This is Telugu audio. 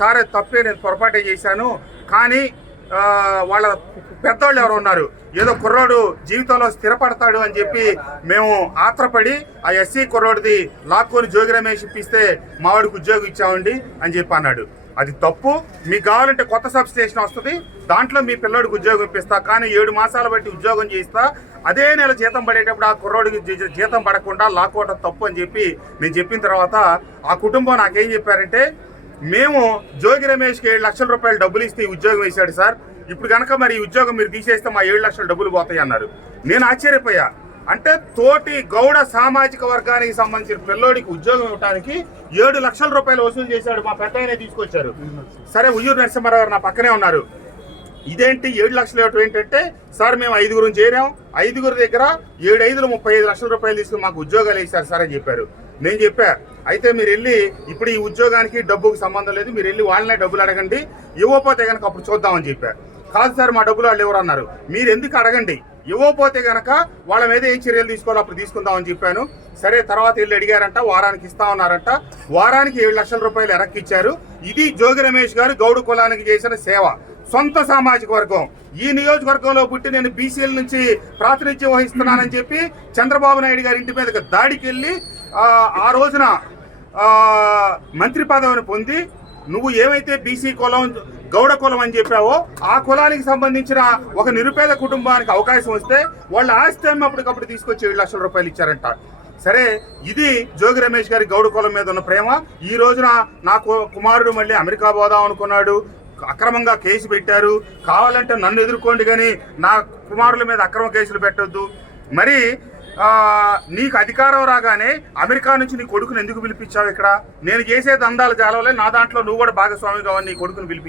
సారే తప్పే నేను పొరపాటే చేశాను. కానీ వాళ్ళ పెద్దోళ్ళు ఎవరు ఉన్నారు. ఏదో కుర్రోడు జీవితంలో స్థిరపడతాడు అని చెప్పి మేము ఆత్రపడి ఆ ఎస్సీ కుర్రోడిది లాక్కొని జోగి రమేష్ ఇప్పిస్తే మావాడికి ఉద్యోగం ఇచ్చామండి అని చెప్పి అన్నాడు. అది తప్పు. మీకు కావాలంటే కొత్త సబ్ స్టేషన్ వస్తుంది. దాంట్లో మీ పిల్లోడికి ఉద్యోగం ఇప్పిస్తా. కానీ ఏడు మాసాలు బట్టి ఉద్యోగం చేయిస్తా. అదే నెల జీతం పడేటప్పుడు ఆ కుర్రోడికి జీతం పడకుండా లాక్కోవడం తప్పు అని చెప్పి నేను చెప్పిన తర్వాత ఆ కుటుంబం నాకేం చెప్పారంటే మేము జోగి రమేష్కి ఏడు లక్షల రూపాయలు డబ్బులు ఇస్తే ఈ ఉద్యోగం వేశాడు సార్. ఇప్పుడు కనుక మరి ఈ ఉద్యోగం మీరు తీసేస్తే మా ఏడు లక్షల డబ్బులు పోతాయి అన్నారు. నేను ఆశ్చర్యపోయా. అంటే తోటి గౌడ సామాజిక వర్గానికి సంబంధించిన పిల్లోడికి ఉద్యోగం ఇవ్వడానికి ఏడు లక్షల రూపాయలు వసూలు చేశాడు మా పెద్ద ఆయన తీసుకొచ్చారు. సరే ఉయ్యూరు నరసింహారావు గారు నా పక్కనే ఉన్నారు. ఇదేంటి ఏడు లక్షలు ఇవ్వటం ఏంటంటే సార్ మేము ఐదుగురు చేరాం. ఐదుగురు దగ్గర ఏడు ఐదులు ముప్పై ఐదు లక్షల రూపాయలు తీసుకుని మాకు ఉద్యోగాలు వేశారు సార్ అని చెప్పారు. నేను చెప్పా. అయితే మీరు వెళ్ళి ఇప్పుడు ఈ ఉద్యోగానికి డబ్బుకి సంబంధం లేదు మీరు వెళ్ళి వాళ్ళనే డబ్బులు అడగండి. ఇవ్వకపోతే కనుక అప్పుడు చూద్దామని చెప్పా. కాదు సార్ మా డబ్బులు వాళ్ళు ఎవరు అన్నారు? మీరు ఎందుకు అడగండి? ఇవ్వకపోతే గనక వాళ్ళ మీద ఏ చర్యలు తీసుకోవాలో అప్పుడు తీసుకుందామని చెప్పాను. సరే తర్వాత వెళ్ళి అడిగారంట వారానికి ఇస్తా ఉన్నారంట వారానికి ఏడు లక్షల రూపాయలు ఎరక్కిచ్చారు. ఇది జోగి రమేష్ గారు గౌడు కులానికి చేసిన సేవ. సొంత సామాజిక వర్గం. ఈ నియోజకవర్గంలో పుట్టి నేను బీసీల నుంచి ప్రాతినిధ్యం వహిస్తున్నానని చెప్పి చంద్రబాబు నాయుడు గారి ఇంటి మీదకి దాడికి వెళ్ళి ఆ, రోజున మంత్రి పదవిని పొంది నువ్వు ఏమైతే బీసీ కులం గౌడ కులం అని చెప్పావో ఆ కులానికి సంబంధించిన ఒక నిరుపేద కుటుంబానికి అవకాశం వస్తే వాళ్ళ ఆస్తి అప్పటికప్పుడు తీసుకొచ్చి ఏడు లక్షల రూపాయలు ఇచ్చారంట. సరే ఇది జోగి రమేష్ గారి గౌడ కులం మీద ఉన్న ప్రేమ. ఈ రోజున నా కుమారుడు మళ్ళీ అమెరికా పోదాం అనుకున్నాడు. అక్రమంగా కేసు పెట్టారు. కావాలంటే నన్ను ఎదుర్కోండి కానీ నా కుమారుల మీద అక్రమ కేసులు పెట్టొద్దు. మరి నీకు అధికారం రాగానే అమెరికా నుంచి నీ కొడుకుని ఎందుకు పిలిపించావు ఇక్కడ? నేను చేసే దందాలు జాలవలే నా దాంట్లో నువ్వు కూడా భాగస్వామిగా నీ కొడుకుని పిలిపించావు